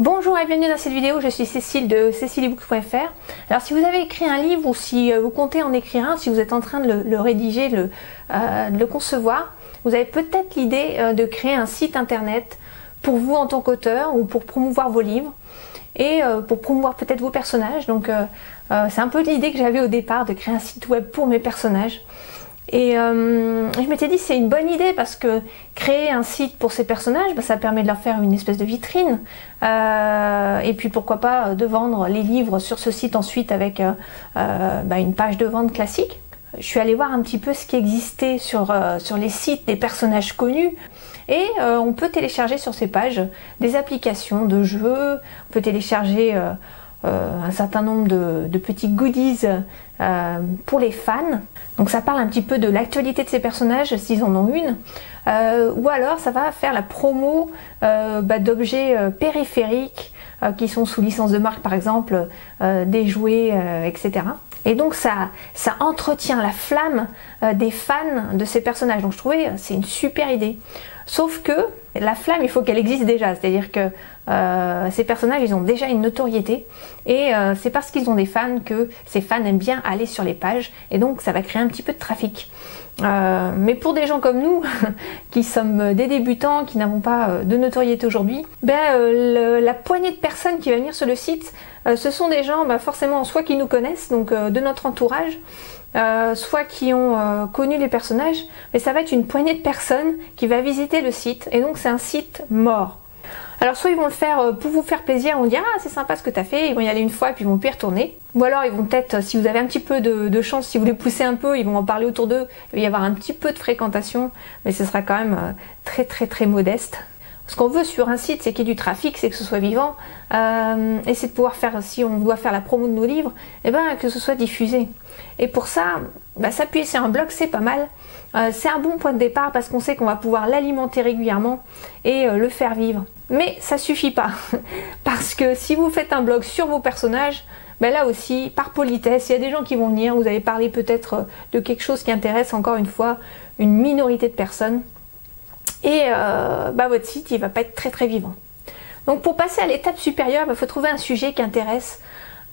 Bonjour et bienvenue dans cette vidéo, je suis Cécile de ceciliebook.fr. Alors si vous avez écrit un livre ou si vous comptez en écrire un, si vous êtes en train de le rédiger, de le concevoir, vous avez peut-être l'idée de créer un site internet pour vous en tant qu'auteur ou pour promouvoir vos livres et pour promouvoir peut-être vos personnages. Donc c'est un peu l'idée que j'avais au départ de créer un site web pour mes personnages. Et je m'étais dit c'est une bonne idée parce que créer un site pour ces personnages, ça permet de leur faire une espèce de vitrine et puis pourquoi pas de vendre les livres sur ce site ensuite avec une page de vente classique. Je suis allée voir un petit peu ce qui existait sur les sites des personnages connus et on peut télécharger sur ces pages des applications de jeux, on peut télécharger un certain nombre de petits goodies pour les fans. Donc ça parle un petit peu de l'actualité de ces personnages s'ils en ont une, ou alors ça va faire la promo d'objets périphériques qui sont sous licence de marque, par exemple des jouets, etc. Et donc ça entretient la flamme des fans de ces personnages. Donc je trouvais c'est une super idée. Sauf que la flamme, il faut qu'elle existe déjà, c'est-à-dire que ces personnages, ils ont déjà une notoriété et c'est parce qu'ils ont des fans que ces fans aiment bien aller sur les pages et donc ça va créer un petit peu de trafic. Mais pour des gens comme nous, qui sommes des débutants, qui n'avons pas de notoriété aujourd'hui, la poignée de personnes qui va venir sur le site, ce sont des gens forcément soit qui nous connaissent, donc de notre entourage, soit qui ont connu les personnages, mais ça va être une poignée de personnes qui va visiter le site et donc c'est un site mort. Alors soit ils vont le faire pour vous faire plaisir, ils vont dire ah c'est sympa ce que tu as fait, ils vont y aller une fois et puis ils vont plus y retourner. Ou alors ils vont peut-être, si vous avez un petit peu de chance, si vous les poussez un peu, ils vont en parler autour d'eux, il va y avoir un petit peu de fréquentation, mais ce sera quand même très modeste. Ce qu'on veut sur un site, c'est qu'il y ait du trafic, c'est que ce soit vivant, et c'est de pouvoir faire, si on doit faire la promo de nos livres, que ce soit diffusé. Et pour ça, s'appuyer sur un blog, c'est pas mal. C'est un bon point de départ parce qu'on sait qu'on va pouvoir l'alimenter régulièrement et le faire vivre. Mais ça suffit pas, parce que si vous faites un blog sur vos personnages, là aussi, par politesse, il y a des gens qui vont venir, vous allez parler peut-être de quelque chose qui intéresse encore une fois une minorité de personnes, et votre site il va pas être très vivant. Donc pour passer à l'étape supérieure, il faut trouver un sujet qui intéresse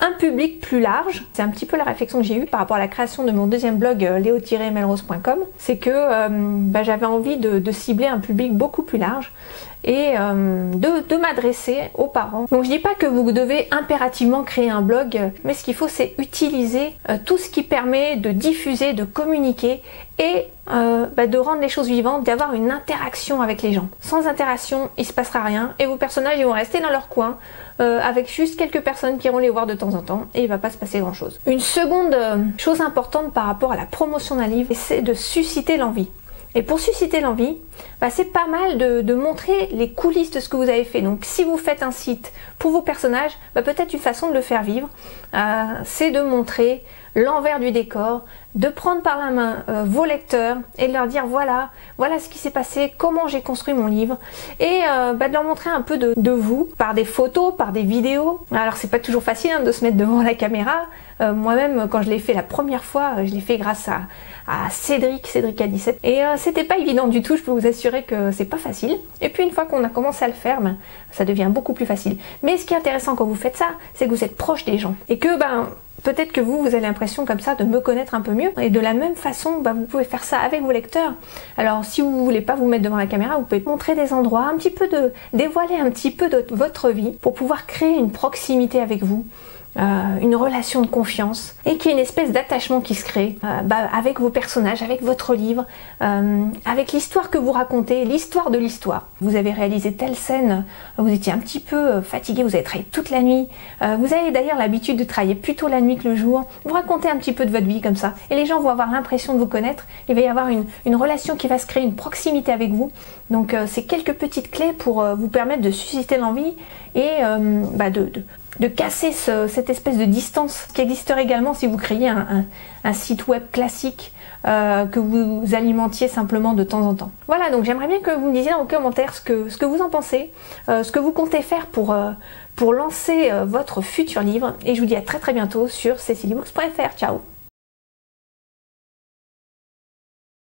un public plus large. C'est un petit peu la réflexion que j'ai eue par rapport à la création de mon deuxième blog leo-melrose.com, c'est que j'avais envie de cibler un public beaucoup plus large et de m'adresser aux parents. Donc je dis pas que vous devez impérativement créer un blog, mais ce qu'il faut c'est utiliser tout ce qui permet de diffuser, de communiquer et de rendre les choses vivantes, d'avoir une interaction avec les gens. Sans interaction, il se passera rien et vos personnages ils vont rester dans leur coin avec juste quelques personnes qui iront les voir de temps en temps et il va pas se passer grand chose. Une seconde chose importante par rapport à la promotion d'un livre, c'est de susciter l'envie. Et pour susciter l'envie, c'est pas mal de montrer les coulisses de ce que vous avez fait. Donc si vous faites un site pour vos personnages, peut-être une façon de le faire vivre, c'est de montrer l'envers du décor, de prendre par la main vos lecteurs et de leur dire voilà ce qui s'est passé, comment j'ai construit mon livre et de leur montrer un peu de vous par des photos, par des vidéos. Alors c'est pas toujours facile de se mettre devant la caméra. Moi-même quand je l'ai fait la première fois, je l'ai fait grâce à Cédric A17 et c'était pas évident du tout, je peux vous assurer que c'est pas facile. Et puis une fois qu'on a commencé à le faire, ça devient beaucoup plus facile. Mais ce qui est intéressant quand vous faites ça, c'est que vous êtes proche des gens et que peut-être que vous avez l'impression comme ça de me connaître un peu mieux et de la même façon vous pouvez faire ça avec vos lecteurs. Alors si vous voulez pas vous mettre devant la caméra, vous pouvez montrer des endroits, un petit peu dévoiler un petit peu de votre vie pour pouvoir créer une proximité avec vous. Une relation de confiance et qu'il y ait une espèce d'attachement qui se crée avec vos personnages, avec votre livre, avec l'histoire que vous racontez, l'histoire de l'histoire. Vous avez réalisé telle scène, vous étiez un petit peu fatigué, vous avez travaillé toute la nuit, vous avez d'ailleurs l'habitude de travailler plutôt la nuit que le jour, vous racontez un petit peu de votre vie comme ça et les gens vont avoir l'impression de vous connaître, il va y avoir une relation qui va se créer, une proximité avec vous. Donc c'est quelques petites clés pour vous permettre de susciter l'envie et de casser cette espèce de distance qui existerait également si vous créiez un site web classique que vous alimentiez simplement de temps en temps. Voilà, donc j'aimerais bien que vous me disiez en commentaire ce que vous en pensez, ce que vous comptez faire pour lancer votre futur livre et je vous dis à très bientôt sur ceciliebook.fr. Ciao.